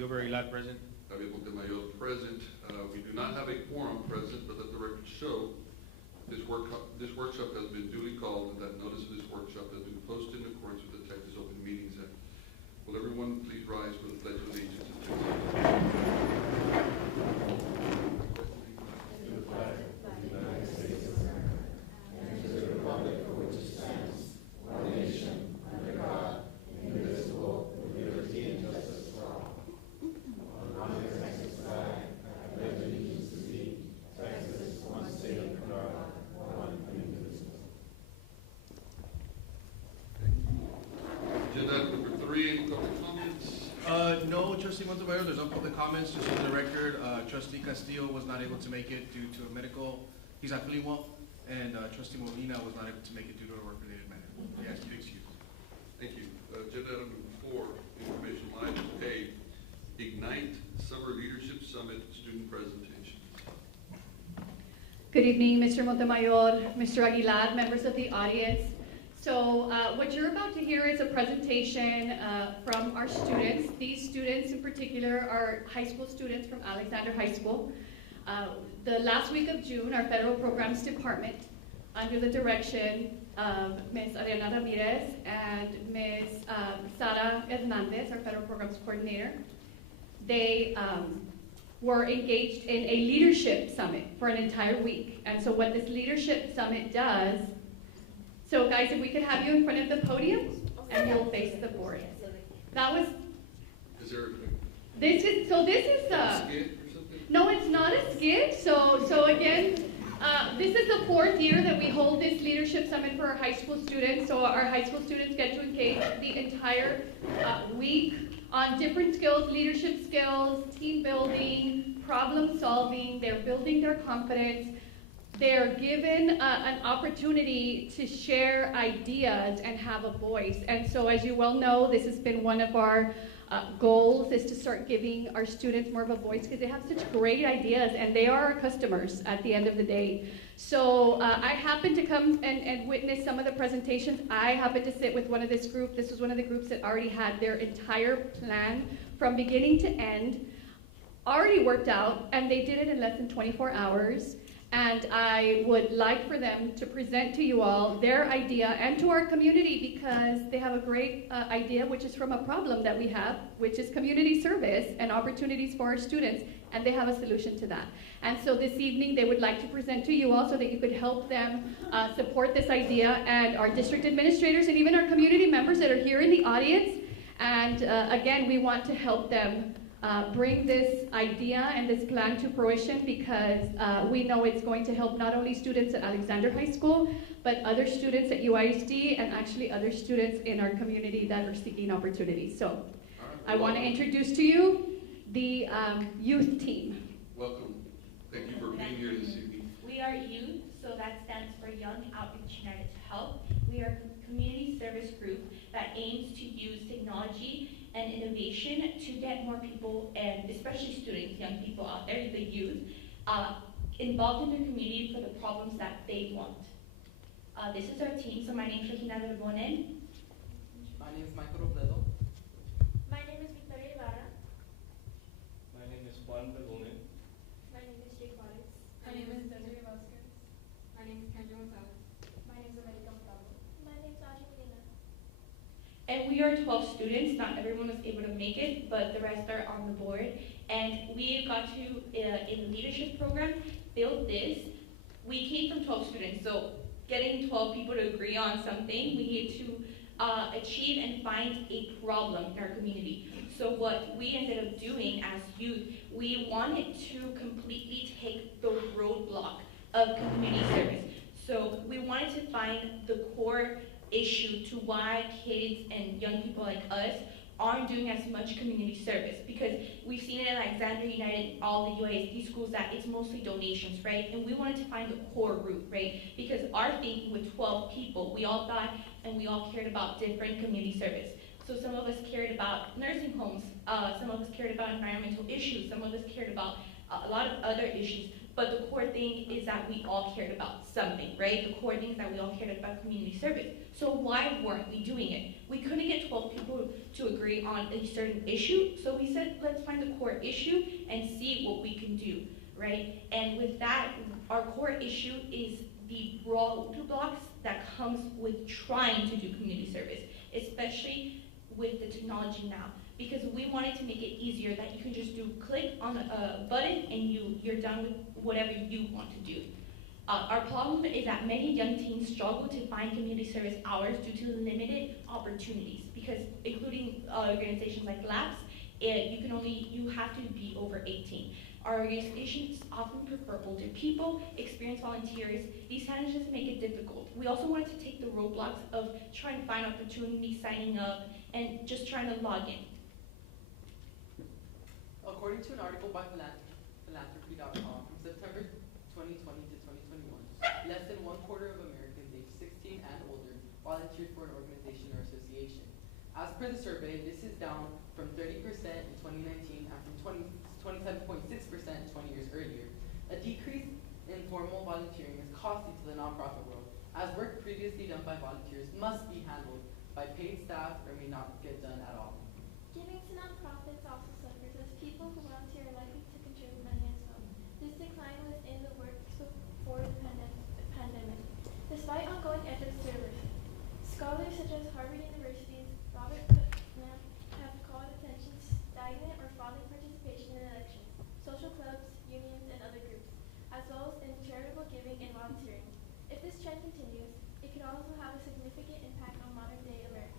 Gilbert Aguilar, present. Javier Montemayor, present. We do not have a quorum present, but let the record show this workshop has been duly called and that notice of this workshop has been posted in accordance with the Texas Open Meetings Act. Will everyone please rise for the Pledge of Allegiance? No, Trustee Montemayor, there's no public comments. Just for the record, Trustee Castillo was not able to make it due to a medical, he's not feeling well, and Trustee Molina was not able to make it due to a work-related matter. We ask you to excuse. Thank you. Agenda item number 4, information line A, Ignite Summer Leadership Summit Student Presentation. Good evening, Mr. Montemayor, Mr. Aguilar, members of the audience. So what you're about to hear is a presentation from our students. These students in particular are high school students from Alexander High School. The last week of June, our Federal Programs Department, under the direction of Ms. Ariana Ramirez and Ms. Sara Hernandez, our Federal Programs Coordinator, they were engaged in a leadership summit for an entire week. And so what this leadership summit does, so guys, if we could have you in front of the podium and you'll face the board. That was, Is there this is a skit or something? no, it's not a skit. So again, this is the 4th year that we hold this leadership summit for our high school students. So our high school students get to engage the entire week on different skills, leadership skills, team building, problem solving. They're building their confidence. They're given an opportunity to share ideas and have a voice. And so as you well know, this has been one of our goals, is to start giving our students more of a voice because they have such great ideas and they are our customers at the end of the day. So I happened to come and witness some of the presentations. I happened to sit with one of this group. This was one of the groups that already had their entire plan from beginning to end already worked out, and they did it in less than 24 hours. And I would like for them to present to you all their idea and to our community, because they have a great idea, which is from a problem that we have, which is community service and opportunities for our students, and they have a solution to that. And so this evening they would like to present to you all so that you could help them support this idea, and our district administrators and even our community members that are here in the audience. And again, we want to help them bring this idea and this plan to fruition, because we know it's going to help not only students at Alexander High School, but other students at UISD and actually other students in our community that are seeking opportunities. So I want to introduce to you the youth team. Welcome. Thank you for being here this evening. We are youth, so that stands for Young Outreach United to Help. We are a community service group that aims to use technology and innovation to get more people, and especially students, young people out there, the youth, involved in the community for the problems that they want. This is our team. So my name is Regina Verbonen. My name is Michael Robledo. My name is Victoria Ibarra. My name is Juan Verbonen. My name is Jake Juarez. My name is Desiree Vasquez. My name is Kendra Gonzalez. My name is America Montalvo. My name is Asha Medina. And we are 12 students. Not everyone was able to make it, but the rest are on the board. And we got to, in the leadership program, build this. We came from 12 students, so getting 12 people to agree on something, we need to achieve and find a problem in our community. So what we ended up doing as youth, we wanted to completely take the roadblock of community service. So we wanted to find the core issue to why kids and young people like us aren't doing as much community service, because we've seen it in Alexander United, all the UISD schools, that it's mostly donations, right? And we wanted to find the core root, right? Because our thinking with 12 people, we all thought and we all cared about different community service. So some of us cared about nursing homes, some of us cared about environmental issues, some of us cared about a lot of other issues. But the core thing is that we all cared about something, right? The core thing is that we all cared about community service. So why weren't we doing it? We couldn't get 12 people to agree on a certain issue. So we said, let's find the core issue and see what we can do, right? And with that, our core issue is the roadblocks that comes with trying to do community service, especially with the technology now. Because we wanted to make it easier that you can just click on a button and you're done with whatever you want to do. Our problem is that many young teens struggle to find community service hours due to limited opportunities, because including organizations like LAPS, you have to be over 18. Our organizations often prefer older people, experienced volunteers. These challenges make it difficult. We also wanted to take the roadblocks of trying to find opportunities, signing up, and just trying to log in. According to an article by philanthropy.com from September 2020 to 2021, less than 1/4 of Americans aged 16 and older volunteered for an organization or association. As per the survey, this is down from 30% in 2019 and from 27.6% 20 years earlier. A decrease in formal volunteering is costly to the nonprofit world, as work previously done by volunteers must be handled by paid staff or may not get done at all. Giving to nonprofits also suffers, as people who volunteer are likely to contribute money as well. This decline was in the works before the pandemic. Despite ongoing efforts to reverse it, scholars such as Harvard University's Robert Putnam have called attention to stagnant or falling participation in elections, social clubs, unions, and other groups, as well as in charitable giving and volunteering. If this trend continues, it could also have a significant impact on modern-day Americans.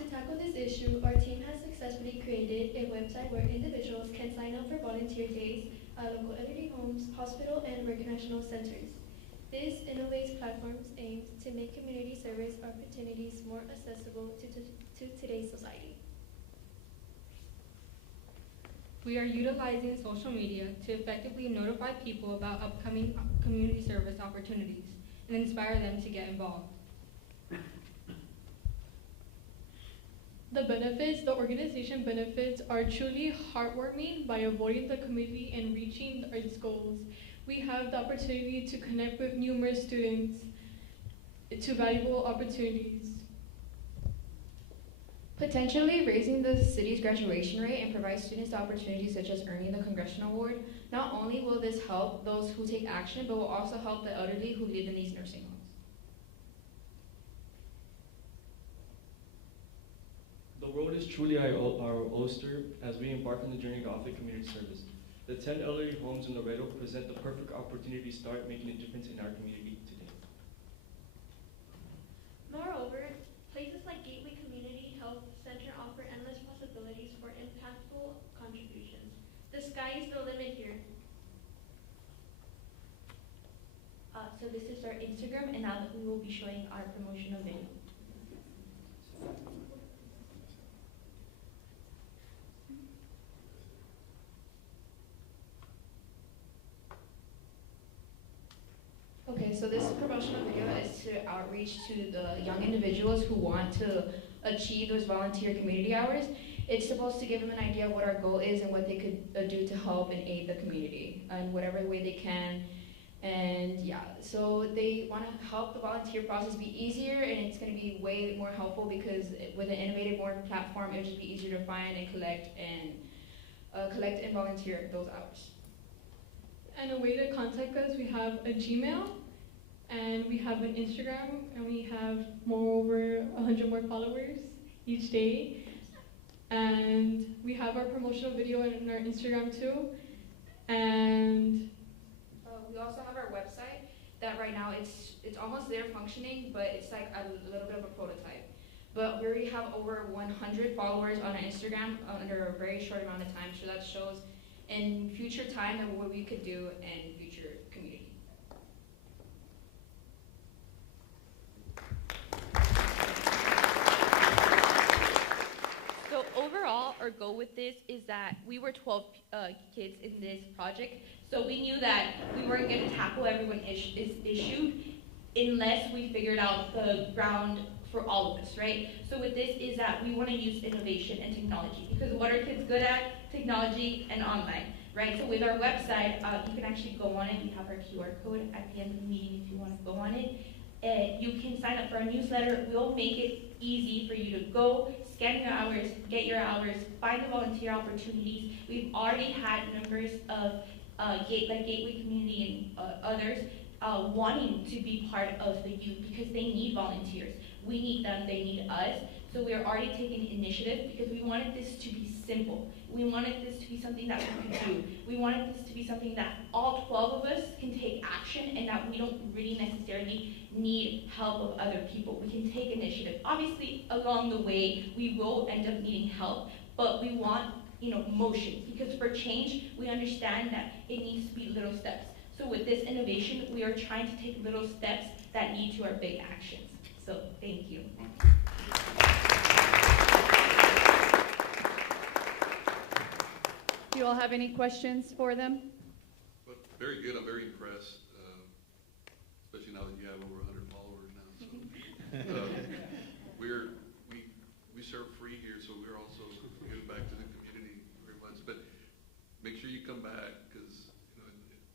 To tackle this issue, our team has successfully created a website where individuals can sign up for volunteer days at local elderly homes, hospital, and recreational centers. This innovative platform aims to make community service opportunities more accessible to today's society. We are utilizing social media to effectively notify people about upcoming community service opportunities and inspire them to get involved. The organization benefits are truly heartwarming by avoiding the community and reaching its goals. We have the opportunity to connect with numerous students to valuable opportunities. Potentially raising the city's graduation rate and provide students the opportunities such as earning the Congressional Award. Not only will this help those who take action, but will also help the elderly who live in these nursing homes. The road is truly our oyster as we embark on the journey to offer community service. The 10 elderly homes in Laredo present the perfect opportunity to start making a difference in our community today. Moreover, places like Gateway Community Health Center offer endless possibilities for impactful contributions. The sky is the limit here. So this is our Instagram, and now we will be showing our promotional video. Okay, so this promotional video is to outreach to the young individuals who want to achieve those volunteer community hours. It's supposed to give them an idea of what our goal is and what they could do to help and aid the community in whatever way they can. And yeah, so they want to help the volunteer process be easier, and it's going to be way more helpful because with an innovative more platform, it'll just be easier to find and collect and volunteer those hours. And a way to contact us, we have a Gmail, and we have an Instagram, and we have over 100 more followers each day. And we have our promotional video on our Instagram too. And we also have our website that right now it's almost there functioning, but it's like a little bit of a prototype. But we already have over 100 followers on our Instagram under a very short amount of time, so that shows in future time and what we could do in future community. So overall, our goal with this is that we were 12 kids in this project, so we knew that we weren't going to tackle everyone's issue unless we figured out the ground for all of us, right? So with this is that we want to use innovation and technology, because what are kids good at? Technology and online, right? So with our website, you can actually go on it. We have our QR code at the end of the meeting if you want to go on it. You can sign up for our newsletter. We'll make it easy for you to go, scan your hours, get your hours, find the volunteer opportunities. We've already had numbers of Gateway Community and others wanting to be part of the youth because they need volunteers. We need them, they need us. So we are already taking initiative because we wanted this to be simple. We wanted this to be something that we could do. We wanted this to be something that all 12 of us can take action and that we don't really necessarily need help of other people. We can take initiative. Obviously, along the way, we will end up needing help, but we want, motion, because for change, we understand that it needs to be little steps. So with this innovation, we are trying to take little steps that lead to our big actions. So thank you. Do you all have any questions for them? But very good, I'm very impressed, especially now that you have over 100 followers now. So, we serve free here, so we're also giving back to the community very much. But make sure you come back, because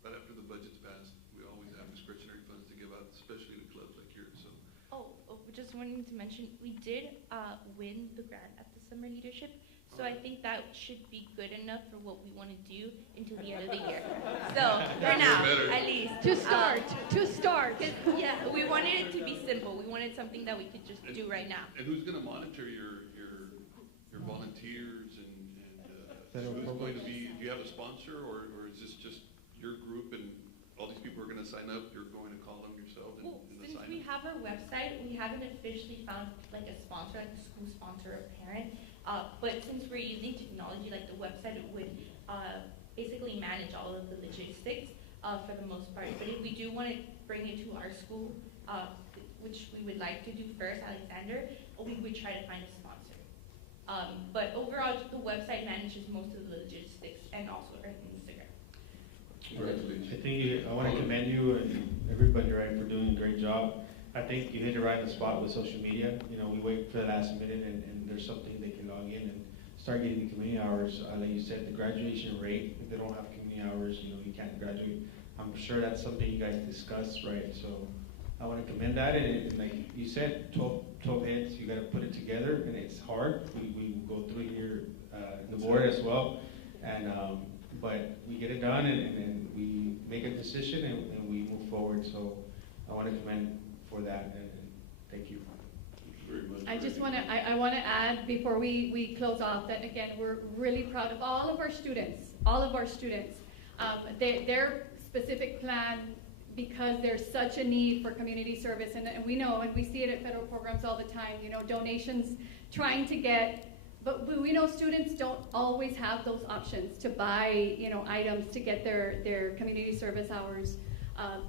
right after the budget's passed, we always have discretionary funds to give out, especially to clubs like yours. So. Just wanting to mention, we did win the grant at the Summer Leadership. So I think that should be good enough for what we want to do until the end of the year. So for now, at least. To start. Yeah, we wanted it to be simple. We wanted something that we could just do right now. And who's going to monitor your volunteers and who's going to be? Do you have a sponsor, or is this just your group and all these people are going to sign up? You're going to call them yourself and Since assign we them? have our website, we haven't officially found like a sponsor, like a school sponsor or parent. But since we're using technology like the website, it would basically manage all of the logistics for the most part. But if we do want to bring it to our school, which we would like to do first, Alexander, we would try to find a sponsor. But overall, the website manages most of the logistics and also our Instagram. I want to commend you and everybody, right, for doing a great job. I think you hit it right on the spot with social media. We wait for the last minute and there's something they can log in and start getting the community hours. Like you said, the graduation rate, if they don't have community hours, you can't graduate. I'm sure that's something you guys discussed, right? So I want to commend that. And like you said, 12 heads, you got to put it together, and it's hard. We go through it here in the board as well. And but we get it done and we make a decision and we move forward. So I want to commend for that and thank you. Very much. I just want to, I want to add before we close off that again, we're really proud of all of our students, their specific plan, because there's such a need for community service, and we know, and we see it at federal programs all the time, donations trying to get, but we know students don't always have those options to buy, items to get their community service hours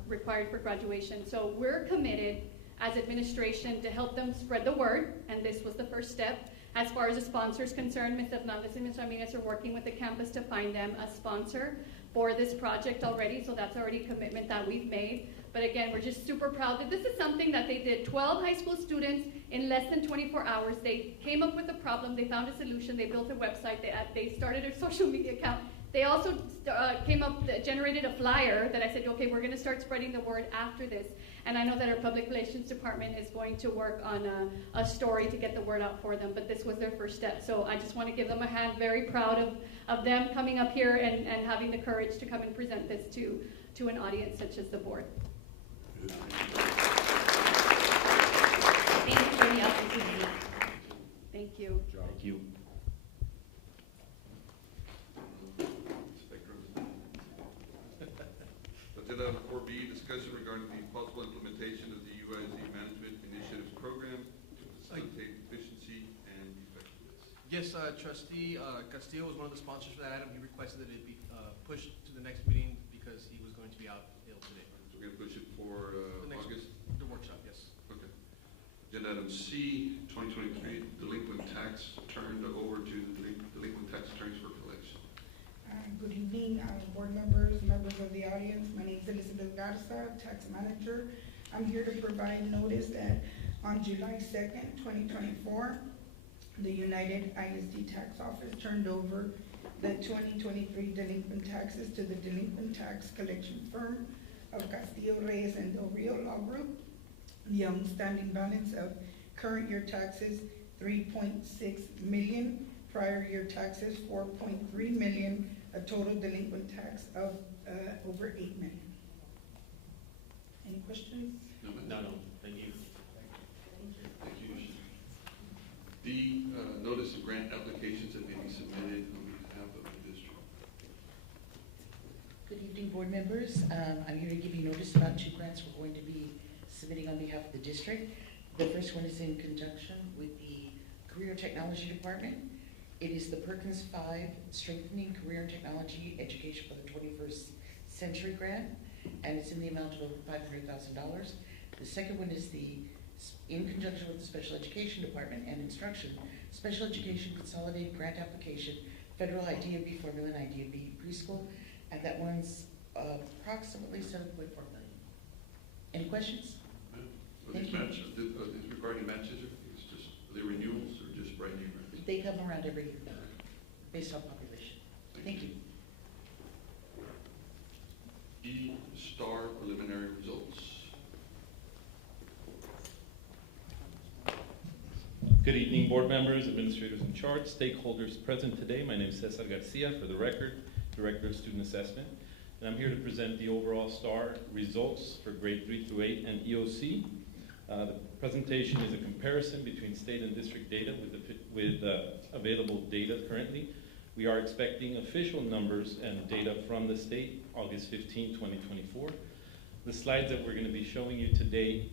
required for graduation. So we're committed as administration to help them spread the word, and this was the first step. As far as the sponsor is concerned, Ms. Hernandez and Ms. Ramirez are working with the campus to find them a sponsor for this project already, so that's already a commitment that we've made. But again, we're just super proud that this is something that they did. 12 high school students in less than 24 hours. They came up with a problem, they found a solution, they built a website, they started a social media account. They also generated a flyer that I said, okay, we're going to start spreading the word after this. And I know that our public relations department is going to work on a story to get the word out for them, but this was their first step. So I just want to give them a hand, very proud of them coming up here and having the courage to come and present this to an audience such as the board. Thank you for the opportunity. Thank you. Thank you. Agenda item 4B, discussion regarding the possible implementation of the UIZ Management Initiatives Program to facilitate efficiency and effectiveness. Yes, Trustee Castillo was one of the sponsors for that item. He requested that it be pushed to the next meeting because he was going to be out ill today. So we're going to push it for August? The workshop, yes. Okay. Agenda item C, 2023 delinquent tax turned over to the delinquent tax attorneys for collection. Good evening, board members, members of the audience. My name is Elizabeth Garza, tax manager. I'm here to provide notice that on July 2nd, 2024, the United ISD Tax Office turned over the 2023 delinquent taxes to the delinquent tax collection firm of Castillo, Reyes, and Del Rio Law Group. The outstanding balance of current year taxes, 3.6 million, prior year taxes, 4.3 million, a total delinquent tax of over 8 million. Any questions? No, ma'am. No, thank you. Thank you. D, notice of grant applications that may be submitted on behalf of the district. Good evening, board members. I'm here to give you notice about 2 grants we're going to be submitting on behalf of the district. The first one is in conjunction with the Career Technology Department. It is the Perkins 5 Strengthening Career and Technology Education for the 21st Century Grant, and it's in the amount of over $500,000. The second one is in conjunction with the Special Education Department and Instruction, Special Education Consolidated Grant Application, Federal IDMB Formula and IDMB Preschool, and that one's approximately $7.4 million. Any questions? Are these regarding matches, or it's just, are they renewals or just brand new grants? They come around every year, based on population. Thank you. E, star preliminary results. Good evening, board members, administrators in charge, stakeholders present today. My name is Cesar Garcia, for the record, Director of Student Assessment. And I'm here to present the overall STAR results for grade 3 through 8 and EOC. The presentation is a comparison between state and district data with available data currently. We are expecting official numbers and data from the state, August 15, 2024. The slides that we're going to be showing you today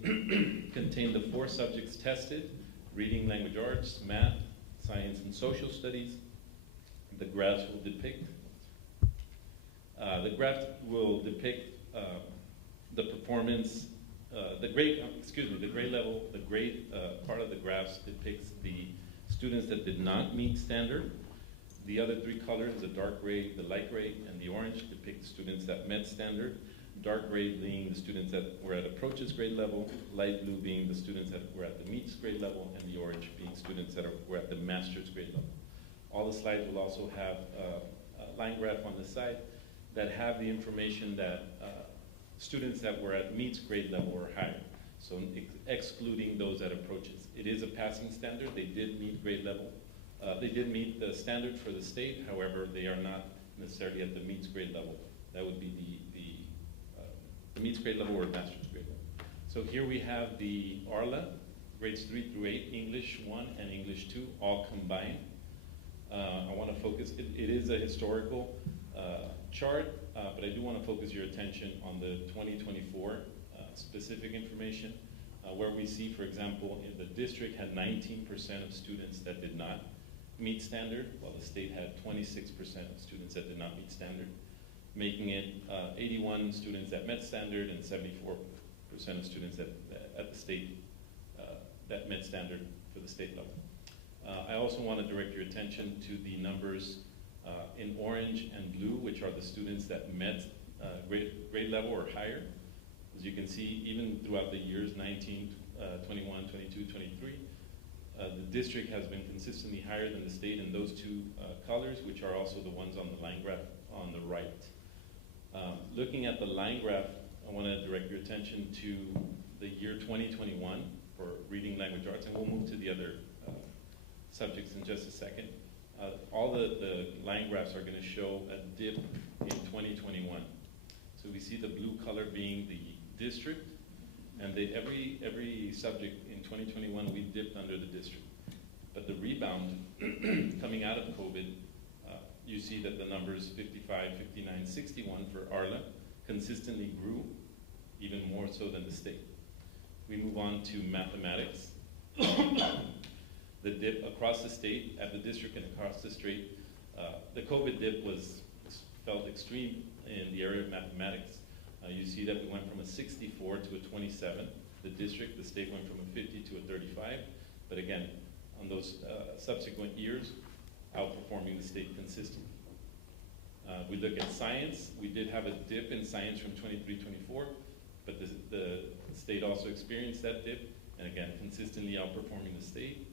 contain the 4 subjects tested: reading, language arts, math, science, and social studies. The graphs will depict the performance, the grade level. The grade part of the graphs depicts the students that did not meet standard. The other 3 colors, the dark gray, the light gray, and the orange, depict the students that met standard. Dark gray being the students that were at approaches grade level, light blue being the students that were at the meets grade level, and the orange being students that were at the master's grade level. All the slides will also have a line graph on the side that have the information that students that were at meets grade level or higher, so excluding those at approaches. It is a passing standard. They did meet grade level. They did meet the standard for the state, however, they are not necessarily at the meets grade level. That would be the meets grade level or master's grade level. So here we have the ARLA, grades 3 through 8, English 1 and English 2, all combined. I want to focus, it is a historical chart, but I do want to focus your attention on the 2024 specific information, where we see, for example, in the district had 19% of students that did not meet standard, while the state had 26% of students that did not meet standard, making it 81 students that met standard and 74% of students at the state that met standard for the state level. I also want to direct your attention to the numbers in orange and blue, which are the students that met grade level or higher. As you can see, even throughout the years 19, 21, 22, 23, the district has been consistently higher than the state in those 2 colors, which are also the ones on the line graph on the right. Looking at the line graph, I want to direct your attention to the year 2021 for reading, language arts, and we'll move to the other subjects in just a second. All the line graphs are going to show a dip in 2021. So we see the blue color being the district, and every subject in 2021 we dipped under the district. But the rebound coming out of COVID, you see that the numbers 55, 59, 61 for ARLA consistently grew, even more so than the state. We move on to mathematics. The dip across the state, at the district and across the state, the COVID dip was felt extreme in the area of mathematics. You see that we went from a 64 to a 27. The district, the state went from a 50 to a 35. But again, on those subsequent years, outperforming the state consistently. We look at science. We did have a dip in science from 23-24, but the state also experienced that dip, and again, consistently outperforming the state.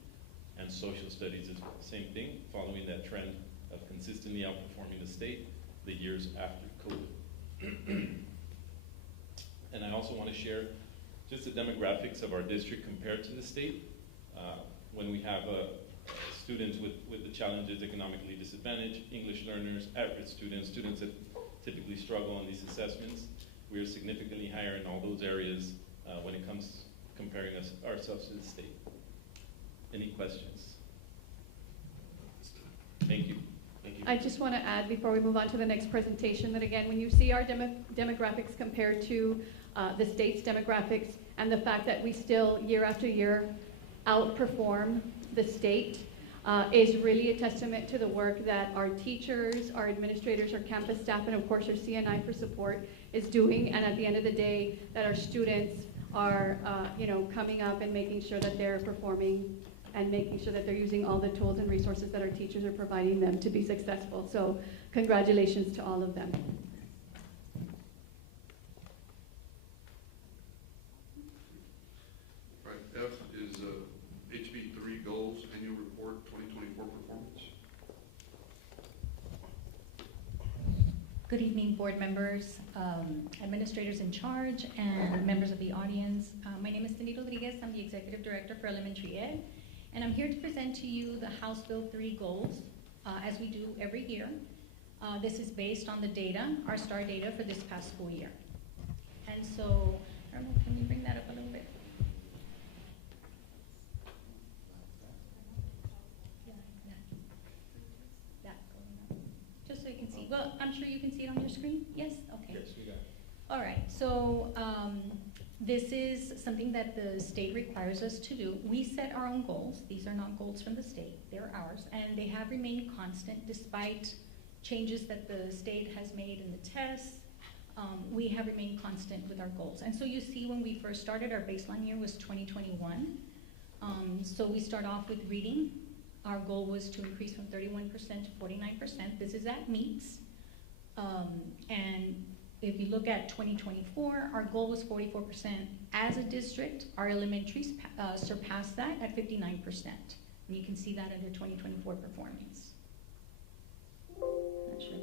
And social studies is the same thing, following that trend of consistently outperforming the state the years after COVID. And I also want to share just the demographics of our district compared to the state. When we have students with the challenges, economically disadvantaged, English learners, at-risk students, students that typically struggle on these assessments, we are significantly higher in all those areas when it comes comparing ourselves to the state. Any questions? Thank you. Thank you. I just want to add before we move on to the next presentation that again, when you see our demographics compared to the state's demographics and the fact that we still year after year outperform the state is really a testament to the work that our teachers, our administrators, our campus staff, and of course our CNI for support is doing. And at the end of the day, that our students are coming up and making sure that they're performing and making sure that they're using all the tools and resources that our teachers are providing them to be successful. So congratulations to all of them. Right, F is HB3 Goals, Annual Report 2024 Performance. Good evening, board members, administrators in charge, and members of the audience. My name is Cindy Rodriguez. I'm the Executive Director for Elementary Ed, and I'm here to present to you the House Bill 3 goals, as we do every year. This is based on the data, our STAR data for this past school year. And so, I don't know, can you bring that up a little bit? Just so you can see. Well, I'm sure you can see it on your screen. Yes? Okay. Yes, we got it. All right. So this is something that the state requires us to do. We set our own goals. These are not goals from the state. They're ours. And they have remained constant despite changes that the state has made in the tests. We have remained constant with our goals. And so you see when we first started, our baseline year was 2021. So we start off with reading. Our goal was to increase from 31% to 49%. This is at meets. And if you look at 2024, our goal was 44%. As a district, our elementaries surpassed that at 59%. And you can see that under 2024 performance. Not sure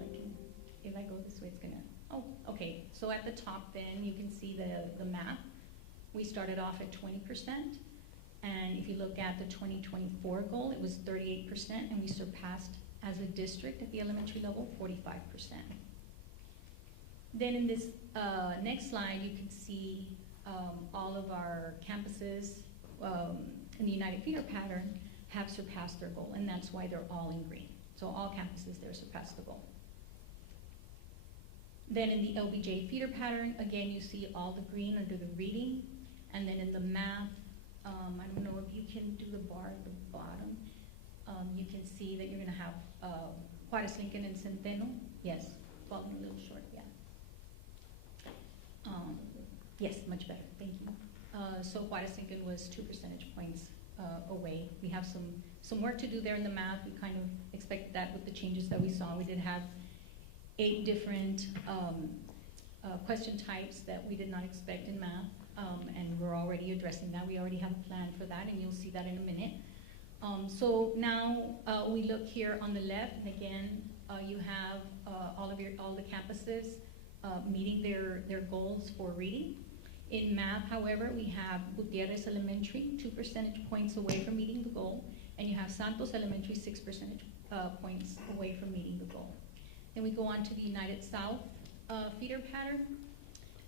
if I go this way, it's gonna, oh, okay. So at the top then, you can see the math. We started off at 20%. And if you look at the 2024 goal, it was 38%, and we surpassed, as a district at the elementary level, 45%. Then in this next slide, you can see all of our campuses in the United Feeder Pattern have surpassed their goal, and that's why they're all in green. So all campuses there surpassed the goal. Then in the LBJ Feeder Pattern, again, you see all the green under the reading, and then in the math, I don't know if you can do the bar at the bottom. You can see that you're going to have Juarez, Lincoln, and Centeno. Yes, falling a little short, yeah. Yes, much better, thank you. So Juarez, Lincoln was 2 percentage points away. We have some work to do there in the math. We kind of expected that with the changes that we saw. We did have 8 different question types that we did not expect in math. And we're already addressing that. We already have a plan for that, and you'll see that in a minute. So now we look here on the left, and again, you have all the campuses meeting their goals for reading. In math, however, we have Gutierrez Elementary 2 percentage points away from meeting the goal, and you have Santos Elementary 6 percentage points away from meeting the goal. Then we go on to the United South feeder pattern.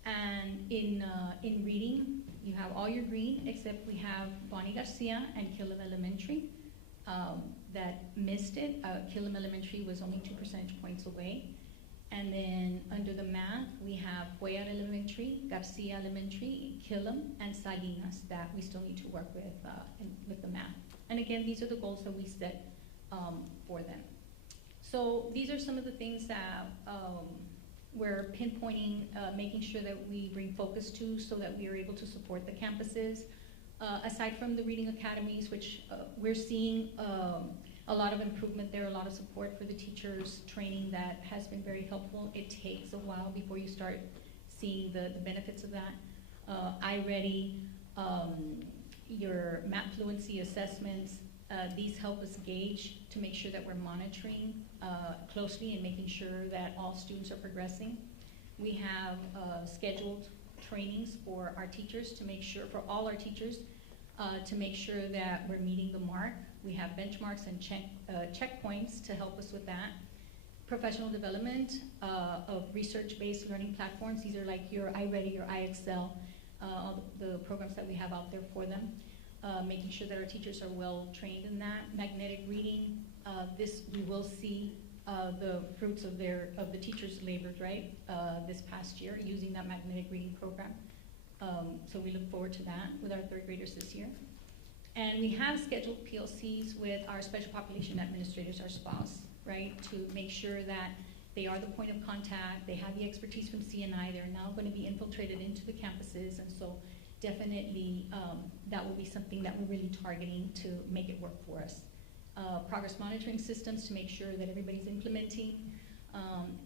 And in reading, you have all your green, except we have Bonnie Garcia and Killam Elementary that missed it. Killam Elementary was only 2 percentage points away. And then under the math, we have Cuellar Elementary, Garcia Elementary, Killam, and Salinas that we still need to work with the math. And again, these are the goals that we set for them. So these are some of the things that we're pinpointing, making sure that we bring focus to so that we are able to support the campuses. Aside from the reading academies, which we're seeing a lot of improvement there, a lot of support for the teachers, training that has been very helpful. It takes a while before you start seeing the benefits of that. iReady, your map fluency assessments, these help us gauge to make sure that we're monitoring closely and making sure that all students are progressing. We have scheduled trainings for our teachers to make sure, for all our teachers, to make sure that we're meeting the mark. We have benchmarks and checkpoints to help us with that. Professional development of research-based learning platforms. These are like your iReady, your iExcel, all the programs that we have out there for them. Making sure that our teachers are well trained in that. Magnetic reading. This we will see the fruits of the teachers' labors, right? This past year, using that magnetic reading program. So we look forward to that with our third graders this year. And we have scheduled PLCs with our special population administrators, our SPAs, right? To make sure that they are the point of contact, they have the expertise from CNI, they're now going to be infiltrated into the campuses, and so definitely that will be something that we're really targeting to make it work for us. Progress monitoring systems to make sure that everybody's implementing,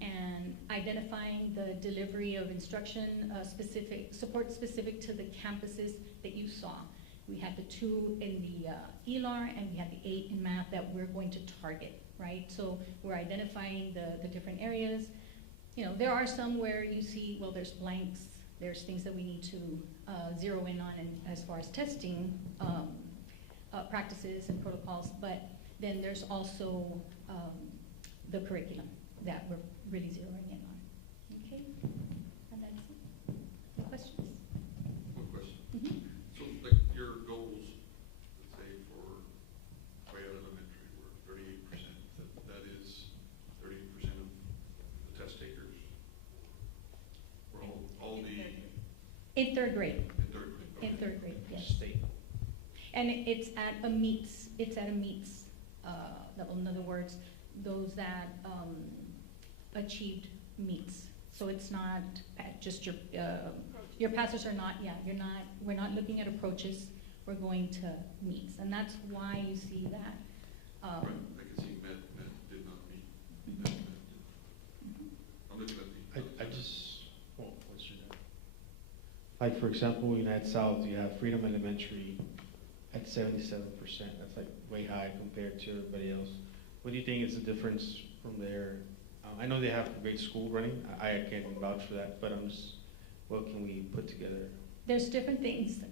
and identifying the delivery of instruction support specific to the campuses that you saw. We had the 2 in the ELAR, and we had the 8 in math that we're going to target, right? So we're identifying the different areas. You know, there are some where you see, well, there's blanks, there's things that we need to zero in on, and as far as testing practices and protocols, but then there's also the curriculum that we're really zeroing in on. Okay, and that's it. Any questions? One question. Mm-hmm. So, like, your goals, let's say for Bayard Elementary, were 38%. That is 38% of the test takers? For all the... In third grade. In third grade, okay. In third grade, yes. State. And it's at a meets level. In other words, those that achieved meets. So it's not just your passes are not, we're not looking at approaches, we're going to meets. And that's why you see that. Right, I can see Met did not meet. Met did. I'm looking at the... I just, well, what's your name? Like, for example, in United South, you have Freedom Elementary at 77%. That's like way high compared to everybody else. What do you think is the difference from there? I know they have a great school running. I can't vouch for that, but I'm just, what can we put together? There's different things.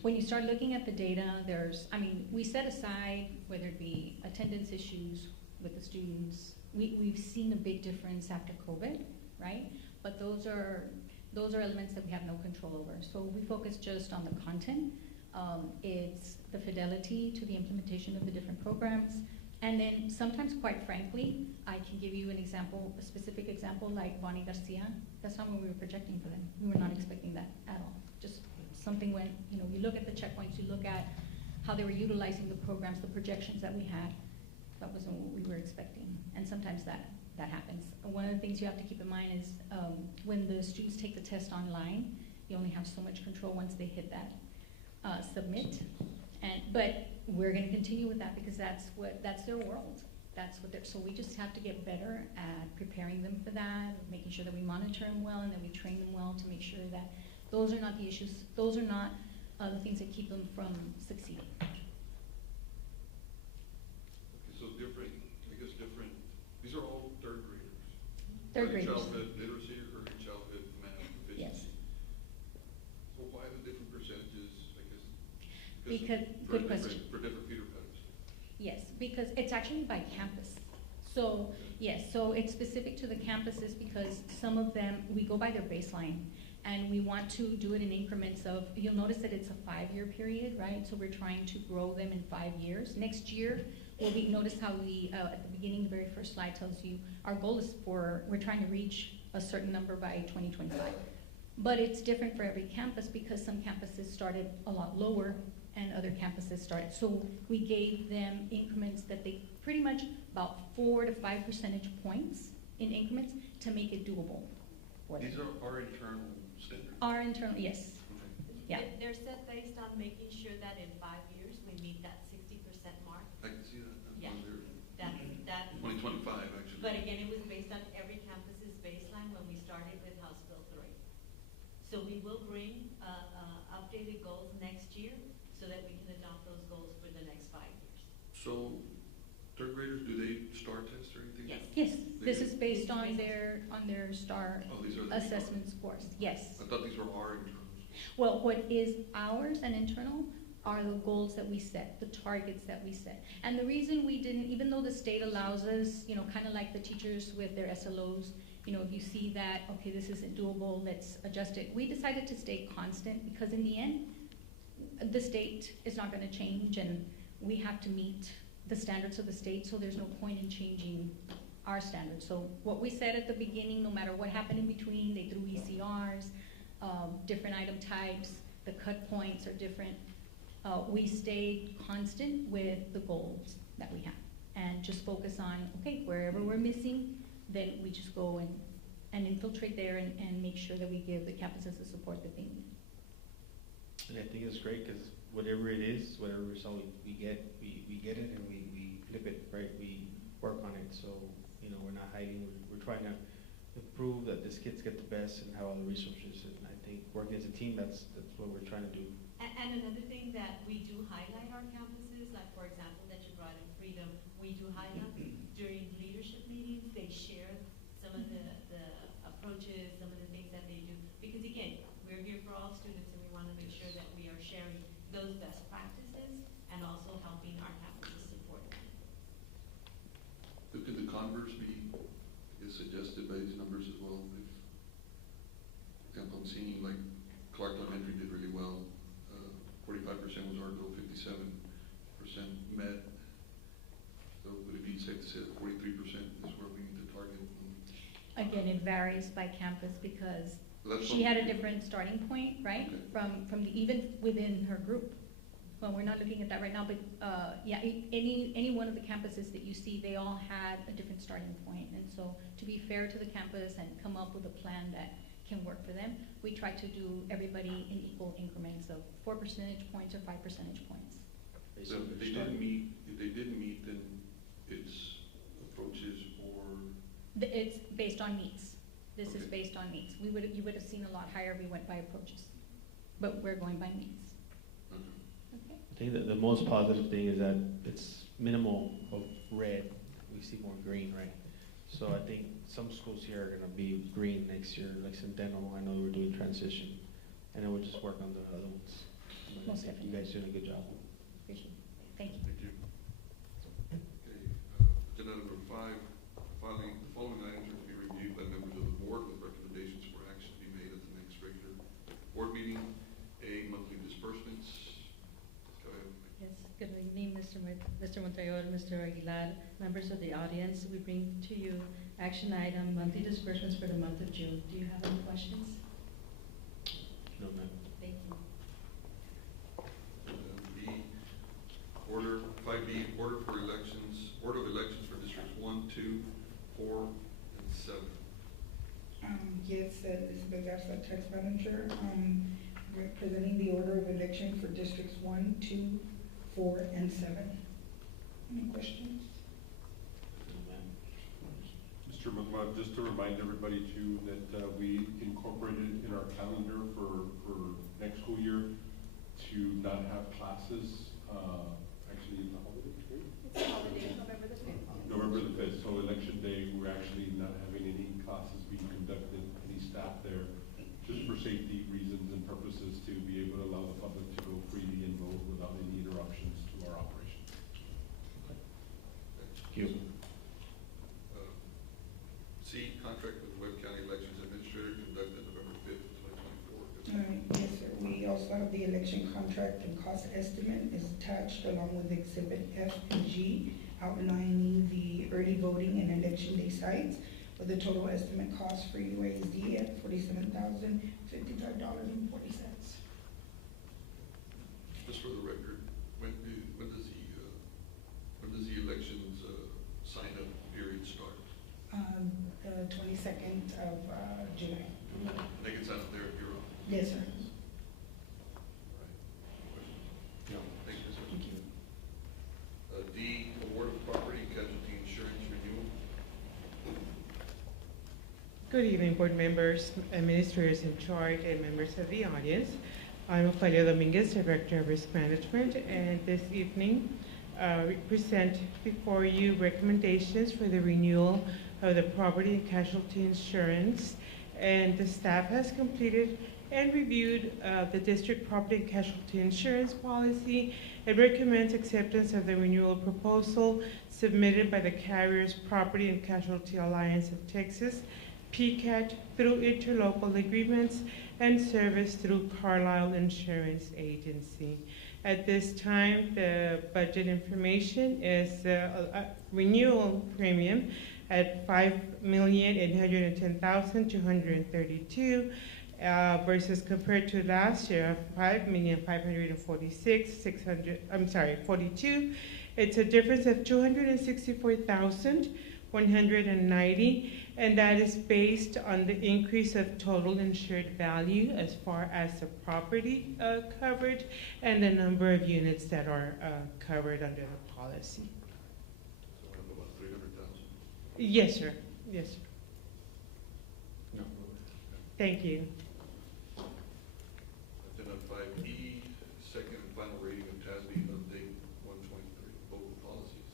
When you start looking at the data, we set aside whether it be attendance issues with the students. We've seen a big difference after COVID, right? But those are elements that we have no control over. So we focus just on the content. It's the fidelity to the implementation of the different programs. And then sometimes, quite frankly, I can give you an example, a specific example like Bonnie Garcia. That's not what we were projecting for them. We were not expecting that at all. Just something when, you look at the checkpoints, you look at how they were utilizing the programs, the projections that we had, that wasn't what we were expecting. And sometimes that happens. One of the things you have to keep in mind is when the students take the test online, you only have so much control once they hit that submit. But we're going to continue with that because that's their world. That's what so we just have to get better at preparing them for that, making sure that we monitor them well and that we train them well to make sure that those are not the issues, those are not the things that keep them from succeeding. Okay, so different, these are all third graders. Third graders. Early childhood literacy, early childhood math proficiency. Yes. So why the different percentages, I guess? Because good question. For different feeder patterns. Yes, because it's actually by campus. So, yes, so it's specific to the campuses because some of them, we go by their baseline and we want to do it in increments of, you'll notice that it's a 5-year period, right? So we're trying to grow them in 5 years. Next year, notice how we, at the beginning, the very first slide tells you, our goal is we're trying to reach a certain number by 2025. But it's different for every campus because some campuses started a lot lower and other campuses started. So we gave them increments that they pretty much about 4 to 5 percentage points in increments to make it doable for them. These are our internal standards? Our internal, yes. Okay. Yeah. They're set based on making sure that in 5 years we meet that 60% mark. I can see that. Yeah. That 2025, actually. But again, it was based on every campus's baseline when we started with House Bill 3. So we will bring updated goals next year so that we can adopt those goals for the next 5 years. So, third graders, do they STAR test or anything? Yes. Yes. This is based on their STAR Oh, these are the assessment scores, yes. I thought these were our internals. Well, what is ours and internal are the goals that we set, the targets that we set. And the reason we didn't, even though the state allows us, you know, kind of like the teachers with their SLOs, you know, if you see that, okay, this isn't doable, let's adjust it. We decided to stay constant because in the end, the state is not gonna change and we have to meet the standards of the state, so there's no point in changing our standards. So what we said at the beginning, no matter what happened in between, they threw ECRs, different item types, the cut points are different. We stayed constant with the goals that we have and just focus on, okay, wherever we're missing, then we just go and infiltrate there and make sure that we give the campuses the support that they need. And I think it's great because whatever it is, whatever result we get it and we flip it, right? We work on it. So, you know, we're not hiding. We're trying to prove that these kids get the best and have all the resources. And I think working as a team, that's what we're trying to do. And another thing that we do highlight our campuses, like for example, that you brought in Freedom, we do highlight during leadership meetings, they share some of the approaches, some of the things that they do. Because again, we're here for all students and we want to make sure that we are sharing those best practices and also helping our campuses support them. Could the converse be suggested by these numbers as well? If, for example, I'm seeing like Clark Elementary did really well. 45% was our goal, 57% met. So would it be safe to say that 43% is where we need to target? Again, it varies by campus because That's she had a different starting point, right? Okay. From even within her group. Well, we're not looking at that right now, but yeah, any one of the campuses that you see, they all had a different starting point. And so to be fair to the campus and come up with a plan that can work for them, we try to do everybody in equal increments of 4 percentage points or 5 percentage points. So if they didn't meet, then it's approaches or? It's based on needs. This is Okay. based on needs. You would have seen a lot higher if we went by approaches, but we're going by needs. Okay. I think that the most positive thing is that it's minimal of red. We see more green, right? So I think some schools here are going to be green next year, like Centennial. I know we're doing transition, and then we'll just work on the other ones. But I Most think you guys are doing a good job. Appreciate it. Thank you. Thank you. Okay, agenda number 5, the following items are to be reviewed by members of the board with recommendations for action to be made at the next regular board meeting. A, monthly disbursements. Go ahead. Yes, good evening, Mr. Montemayor, Mr. Aguilar, members of the audience. We bring to you action item, monthly disbursements for the month of June. Do you have any questions? No, ma'am. Thank you. B, order 5B, order for elections, Board of Elections for Districts 1, 2, 4, and 7. Yes, Elizabeth Garza, tax manager, representing the order of election for districts 1, 2, 4, and 7. Any questions? Mr. Montemayor, just to remind everybody too that we incorporated in our calendar for next school year to not have classes, actually in the holiday period. It's a holiday, November the 5th. November the 5th, so election day, we're actually not having any classes being conducted, any staff there, just for safety reasons and purposes to be able to allow the public to go freely and vote without any interruptions to our operations. Thank you. C, contract with Webb County Elections Administrator conducted November 5th, 2024. Yes, sir. We also have the election contract and cost estimate is attached along with Exhibit F and G, outlining the early voting and election day sites with a total estimate cost for UASD at $47,055.40. Just for the record, when does the elections sign up period start? The 22nd of July. They can sign up there if you're on. Yes, sir. No. Thank you, sir. Thank you. D, award of property casualty insurance renewal. Good evening, board members, administrators in charge, and members of the audience. I'm Ophelia Dominguez, Director of Risk Management, and this evening present before you recommendations for the renewal of the property and casualty insurance. And the staff has completed and reviewed the district property and casualty insurance policy and recommends acceptance of the renewal proposal submitted by the Carriers Property and Casualty Alliance of Texas, PCAT, through interlocal agreements and service through Carlisle Insurance Agency. At this time, the budget information is a renewal premium at $5,810,232 versus compared to last year of $5,546,642. It's a difference of $264,190, and that is based on the increase of total insured value as far as the property coverage and the number of units that are covered under the policy. So we have about 300,000. Yes, sir. Yes, sir. Thank you. Agenda 5E, second and final reading of TASB Update 123, local policies.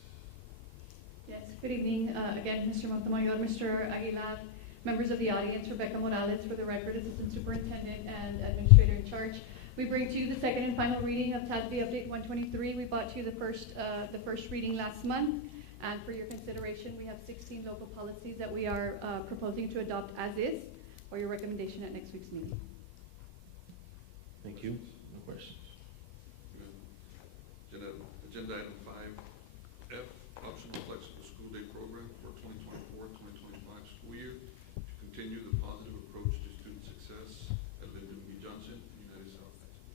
Yes, good evening. Again, Mr. Montemayor, Mr. Aguilar, members of the audience, Rebecca Morales, for the record, Assistant Superintendent and Administrator in charge. We bring to you the second and final reading of TASB Update 123. We brought to you the first reading last month. And for your consideration, we have 16 local policies that we are proposing to adopt as is, for your recommendation at next week's meeting. Thank you. No questions. Agenda item 5F, optional flexible school day program for 2024-2025 school year to continue the positive approach to student success at Lyndon B. Johnson, United South High School.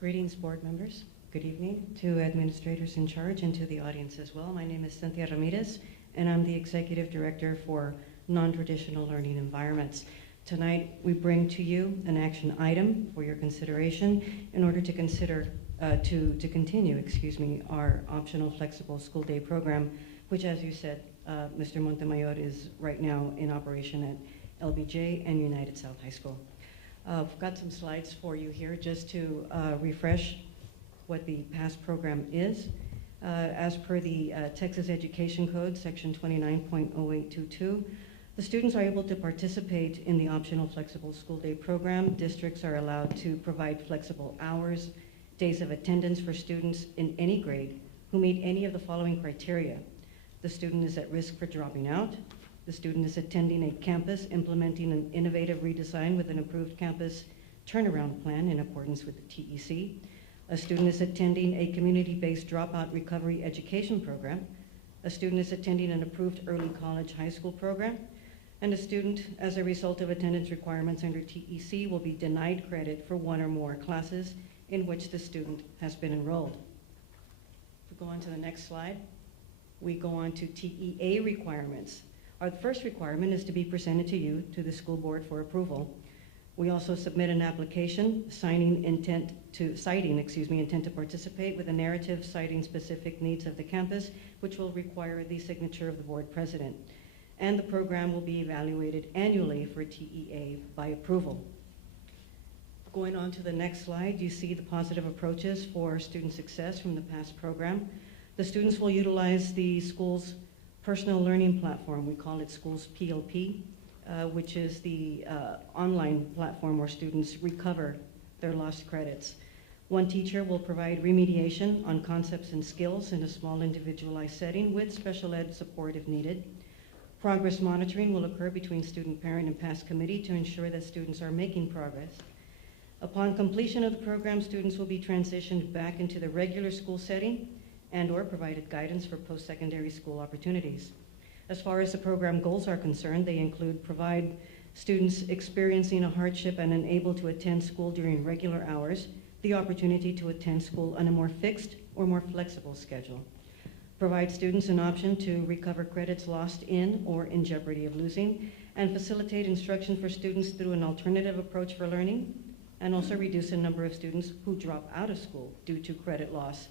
Greetings, board members. Good evening to administrators in charge and to the audience as well. My name is Cynthia Ramirez, and I'm the Executive Director for Non-Traditional Learning Environments. Tonight, we bring to you an action item for your consideration in order to continue our optional flexible school day program, which, as you said, Mr. Montemayor, is right now in operation at LBJ and United South High School. I've got some slides for you here just to refresh what the past program is. As per the Texas Education Code, section 29.0822, the students are able to participate in the optional flexible school day program. Districts are allowed to provide flexible hours, days of attendance for students in any grade who meet any of the following criteria. The student is at risk for dropping out. The student is attending a campus implementing an innovative redesign with an approved campus turnaround plan in accordance with the TEC. A student is attending a community-based dropout recovery education program. A student is attending an approved early college high school program. And a student, as a result of attendance requirements under TEC, will be denied credit for one or more classes in which the student has been enrolled. If we go on to the next slide, we go on to TEA requirements. Our first requirement is to be presented to you, to the school board, for approval. We also submit an application citing intent to participate with a narrative citing specific needs of the campus, which will require the signature of the board president. And the program will be evaluated annually for TEA by approval. Going on to the next slide, you see the positive approaches for student success from the past program. The students will utilize the school's personal learning platform. We call it Schools PLP, which is the online platform where students recover their lost credits. One teacher will provide remediation on concepts and skills in a small individualized setting with special ed support if needed. Progress monitoring will occur between student, parent, and PASS committee to ensure that students are making progress. Upon completion of the program, students will be transitioned back into the regular school setting and/or provided guidance for post-secondary school opportunities. As far as the program goals are concerned, they include provide students experiencing a hardship and unable to attend school during regular hours the opportunity to attend school on a more fixed or more flexible schedule. Provide students an option to recover credits lost in or in jeopardy of losing, and facilitate instruction for students through an alternative approach for learning, and also reduce the number of students who drop out of school due to credit loss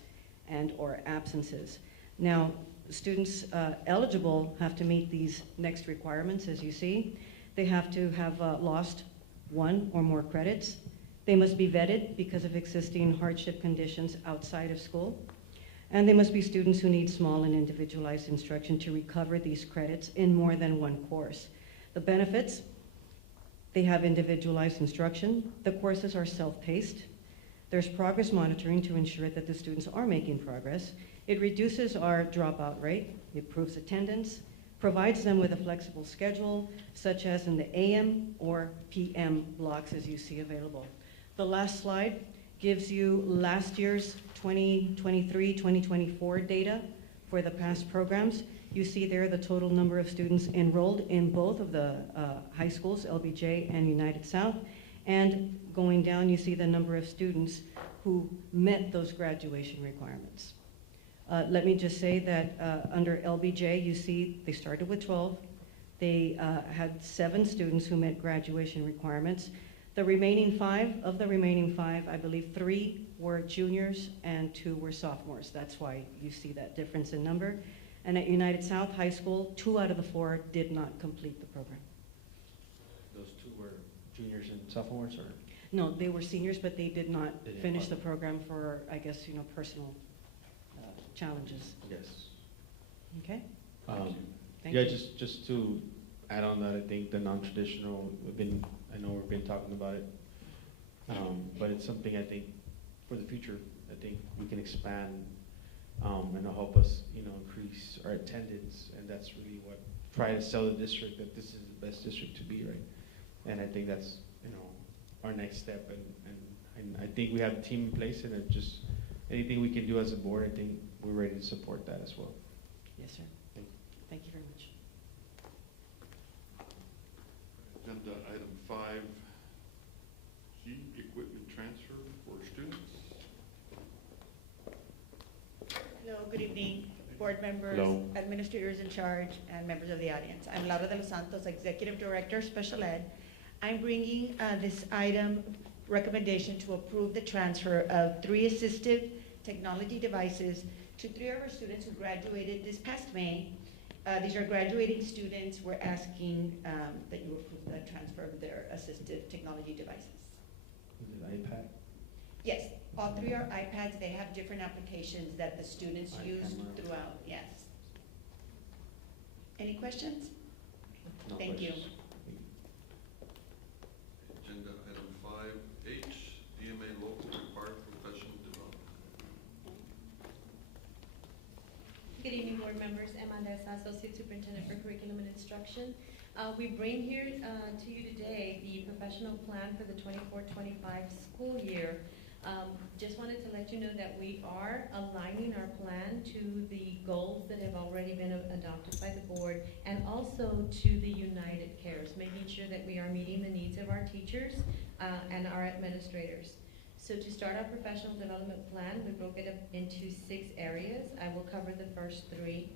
and or absences. Now, students eligible have to meet these next requirements, as you see. They have to have lost one or more credits. They must be vetted because of existing hardship conditions outside of school. And they must be students who need small and individualized instruction to recover these credits in more than one course. The benefits, they have individualized instruction. The courses are self-paced. There's progress monitoring to ensure that the students are making progress. It reduces our dropout rate, it improves attendance, provides them with a flexible schedule, such as in the AM or PM blocks as you see available. The last slide gives you last year's 2023-2024 data for the past programs. You see there the total number of students enrolled in both of the high schools, LBJ and United South. And going down, you see the number of students who met those graduation requirements. Let me just say that under LBJ, you see they started with 12. They had 7 students who met graduation requirements. The remaining 5, of the remaining 5, I believe 3 were juniors and 2 were sophomores. That's why you see that difference in number. And at United South High School, 2 out of the 4 did not complete the program. Those 2 were juniors and sophomores, or? No, they were seniors, but they did not finish the program for, I guess, personal challenges. Yes. Okay? Yeah, just to add on that, I think the non-traditional, I know we've been talking about it, but it's something I think for the future, I think we can expand and it'll help us, increase our attendance, and that's really what, try to sell the district that this is the best district to be, right? And I think that's, our next step, and I think we have a team in place, and it just, anything we can do as a board, I think we're ready to support that as well. Yes, sir. Thank you very much. Agenda item 5G, equipment transfer for students. Hello, good evening, board members, Hello. administrators in charge, and members of the audience. I'm Laura de los Santos, Executive Director, Special Ed. I'm bringing this item, recommendation to approve the transfer of 3 assistive technology devices to 3 of our students who graduated this past May. These are graduating students. We're asking that you approve the transfer of their assistive technology devices. Is it iPad? Yes, all 3 are iPads. They have different applications that the students use iCamera. throughout, yes. Any questions? No Thank you. questions. Agenda item 5H, DMA local required professional development. Good evening, board members. Emma Deza, Associate Superintendent for Curriculum and Instruction. We bring here to you today the professional plan for the 24-25 school year. Just wanted to let you know that we are aligning our plan to the goals that have already been adopted by the board, and also to the United Cares, making sure that we are meeting the needs of our teachers and our administrators. So to start our professional development plan, we broke it up into 6 areas. I will cover the first 3.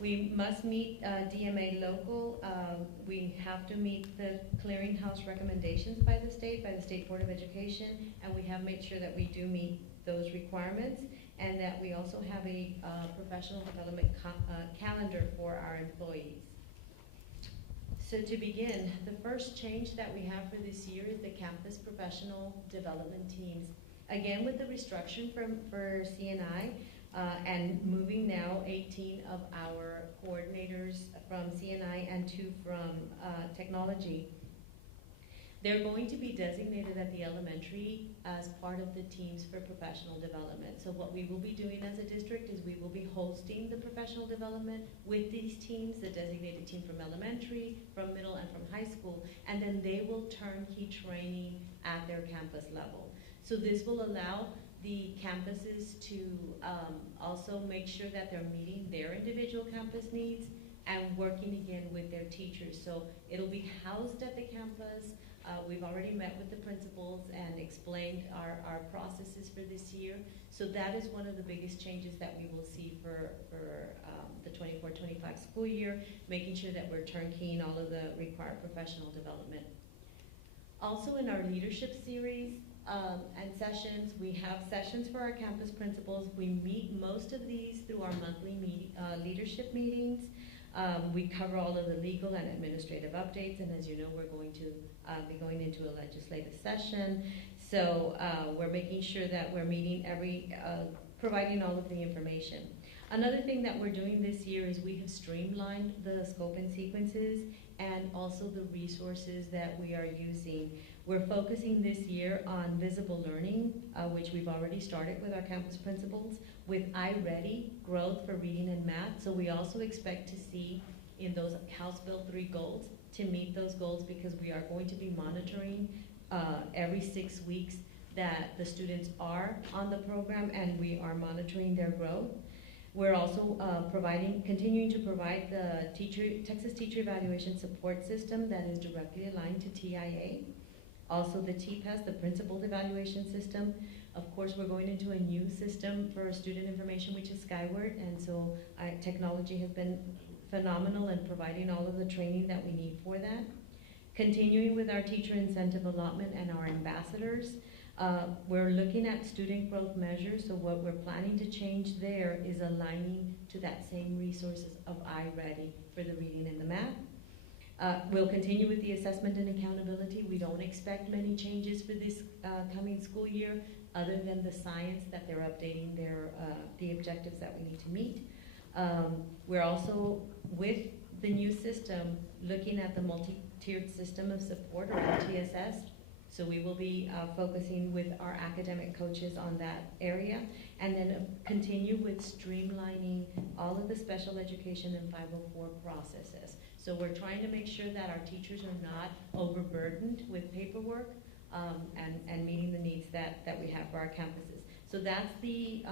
We must meet DMA local. We have to meet the clearinghouse recommendations by the State Board of Education, and we have made sure that we do meet those requirements, and that we also have a professional development calendar for our employees. So to begin, the first change that we have for this year is the campus professional development teams. Again, with the restructuring for CNI, and moving now 18 of our coordinators from CNI and 2 from technology. They're going to be designated at the elementary as part of the teams for professional development. So what we will be doing as a district is we will be hosting the professional development with these teams, the designated team from elementary, from middle, and from high school, and then they will turnkey training at their campus level. So this will allow the campuses to also make sure that they're meeting their individual campus needs and working again with their teachers. So it'll be housed at the campus. We've already met with the principals and explained our processes for this year. So that is one of the biggest changes that we will see for the 24-25 school year, making sure that we're turnkeying all of the required professional development. Also in our leadership series, and sessions, we have sessions for our campus principals. We meet most of these through our monthly leadership meetings. We cover all of the legal and administrative updates, and as you know, we're going to be going into a legislative session. So we're making sure that we're meeting providing all of the information. Another thing that we're doing this year is we have streamlined the scope and sequences and also the resources that we are using. We're focusing this year on visible learning, which we've already started with our campus principals, with iReady, growth for reading and math. So we also expect to see in those House Bill 3 goals to meet those goals, because we are going to be monitoring every 6 weeks that the students are on the program, and we are monitoring their growth. We're also continuing to provide the Texas Teacher Evaluation Support System that is directly aligned to TIA. Also the TPAS, the Principal Evaluation System. Of course, we're going into a new system for student information, which is Skyward, and so technology has been phenomenal in providing all of the training that we need for that. Continuing with our teacher incentive allotment and our ambassadors. We're looking at student growth measures, so what we're planning to change there is aligning to that same resources of iReady for the reading and the math. We'll continue with the assessment and accountability. We don't expect many changes for this coming school year, other than the science that they're updating the objectives that we need to meet. We're also, with the new system, looking at the multi-tiered system of support, or MTSS. So we will be focusing with our academic coaches on that area, and then continue with streamlining all of the special education and 504 processes. So we're trying to make sure that our teachers are not overburdened with paperwork and meeting the needs that we have for our campuses. So that's the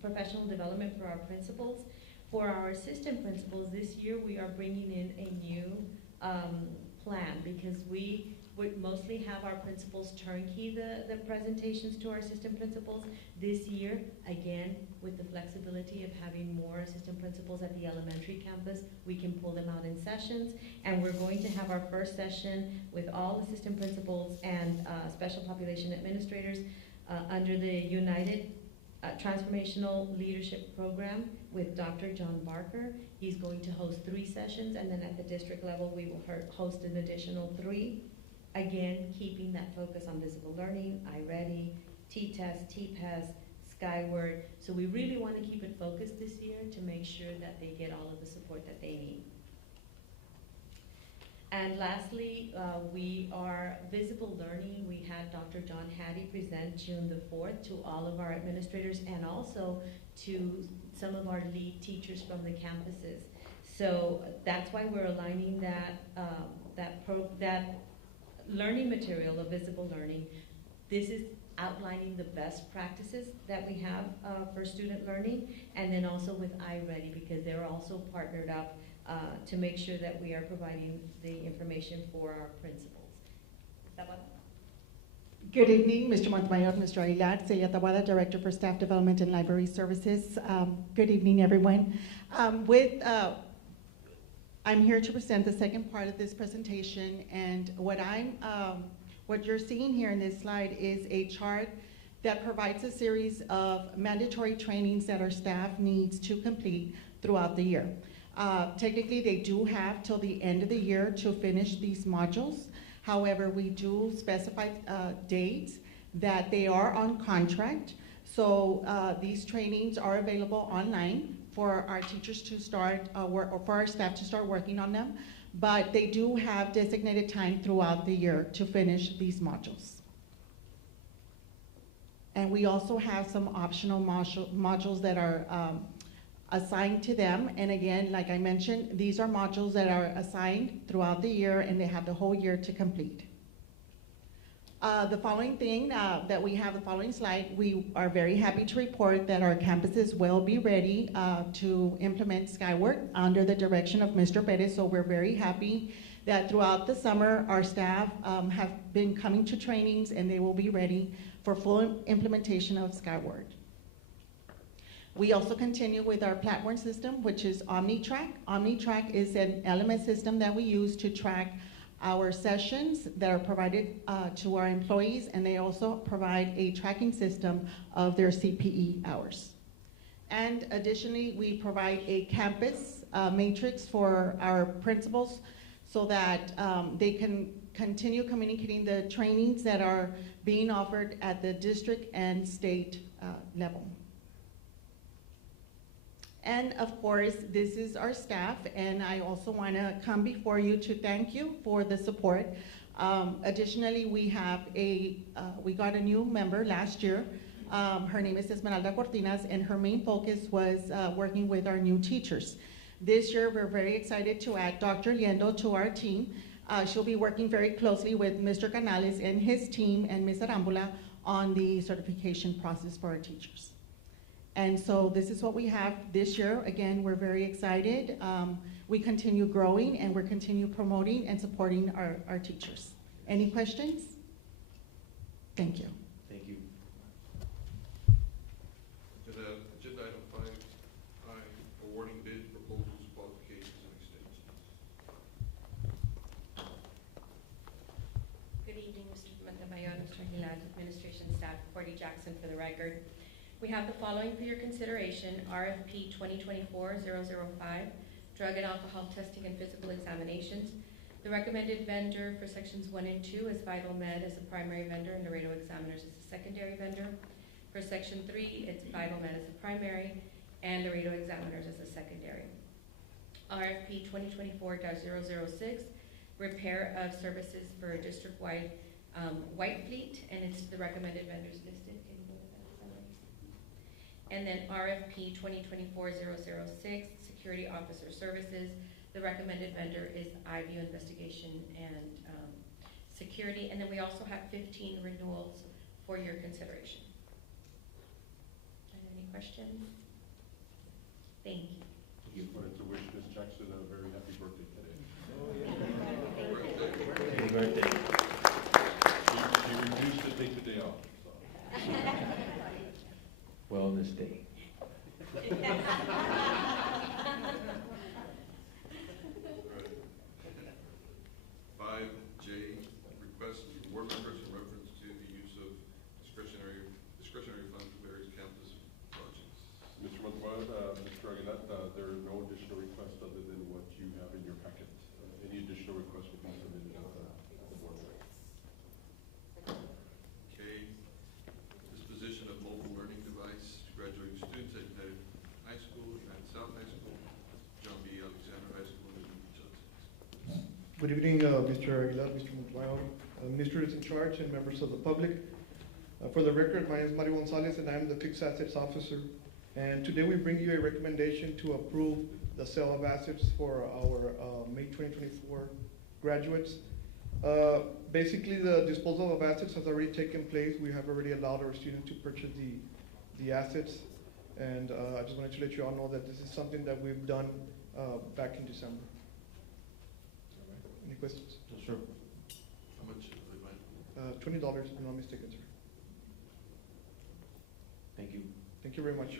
professional development for our principals. For our assistant principals, this year we are bringing in a new plan, because we would mostly have our principals turnkey the presentations to our assistant principals. This year, again, with the flexibility of having more assistant principals at the elementary campus, we can pull them out in sessions, and we're going to have our first session with all assistant principals and special population administrators under the United Transformational Leadership Program with Dr. John Barker. He's going to host 3 sessions, and then at the district level, we will host an additional 3. Again, keeping that focus on visible learning, iReady, T-Test, TPAS, Skyward. So we really want to keep it focused this year to make sure that they get all of the support that they need. And lastly, we are visible learning. We had Dr. John Hattie present June the 4th to all of our administrators, and also to some of our lead teachers from the campuses. So that's why we're aligning that learning material of visible learning. This is outlining the best practices that we have for student learning, and then also with iReady, because they're also partnered up to make sure that we are providing the information for our principals. Good evening, Mr. Montemayor, Mr. Aguilar, Celia Taboada, Director for Staff Development and Library Services. Good evening, everyone. I'm here to present the second part of this presentation, and what you're seeing here in this slide is a chart that provides a series of mandatory trainings that our staff needs to complete throughout the year. Technically, they do have till the end of the year to finish these modules. However, we do specify dates that they are on contract. So these trainings are available online for our teachers to start or for our staff to start working on them. But they do have designated time throughout the year to finish these modules. And we also have some optional modules that are assigned to them. And again, like I mentioned, these are modules that are assigned throughout the year, and they have the whole year to complete. The following thing that we have, the following slide, we are very happy to report that our campuses will be ready to implement Skyward under the direction of Mr. Perez. So we're very happy that throughout the summer, our staff have been coming to trainings, and they will be ready for full implementation of Skyward. We also continue with our platform system, which is OmniTrack. OmniTrack is an LMS system that we use to track our sessions that are provided to our employees, and they also provide a tracking system of their CPE hours. And additionally, we provide a campus matrix for our principals so that they can continue communicating the trainings that are being offered at the district and state level. And of course, this is our staff, and I also want to come before you to thank you for the support. Additionally, we got a new member last year. Her name is Esmeralda Cortinas, and her main focus was working with our new teachers. This year, we're very excited to add Dr. Liendo to our team. She'll be working very closely with Mr. Canales and his team and Ms. Arambula on the certification process for our teachers. And so this is what we have this year. Again, we're very excited. We continue growing and we're continue promoting and supporting our teachers. Any questions? Thank you. Thank you. Agenda item 5I, awarding bid proposals, qualifications, and extensions. Good evening, Mr. Montemayor, Mr. Aguilar, administration staff, Cordy Jackson for the record. We have the following for your consideration: RFP 2024-005, drug and alcohol testing and physical examinations. The recommended vendor for sections 1 and 2 is Vital Med as a primary vendor and Laredo Examiners as a secondary vendor. For section 3, it's Vital Med as a primary and Laredo Examiners as a secondary. RFP 2024-006, repair of services for a district-wide white fleet, and it's the recommended vendors listed. Can you go to that summary? And then RFP 2024-006, security officer services. The recommended vendor is iView Investigation and Security. And then we also have 15 renewals for your consideration. Any questions? Thank you. Just wanted to wish Ms. Jackson a very happy birthday today. Happy birthday. She refused to take the day off. So. Wellness Day. 5J, request board members in reference to the use of discretionary funds for various campus projects. Mr. Montemayor, Mr. Aguilar, there are no additional requests other than what you have in your packet. Any additional requests will be submitted at the board. Okay. Disposition of mobile learning device to graduating students at United High School, United South High School, John B. Alexander High School, and Johnson. Good evening, Mr. Aguilar, Mr. Montemayor, ministers in charge, and members of the public. For the record, my name is Mario Gonzalez, and I'm the Fixed Assets Officer. And today we bring you a recommendation to approve the sale of assets for our May 2024 graduates. Basically, the disposal of assets has already taken place. We have already allowed our students to purchase the assets. And I just wanted to let you all know that this is something that we've done back in December. Any questions? Sure. How much are they buying? $20, if I'm not mistaken, sir. Thank you. Thank you very much.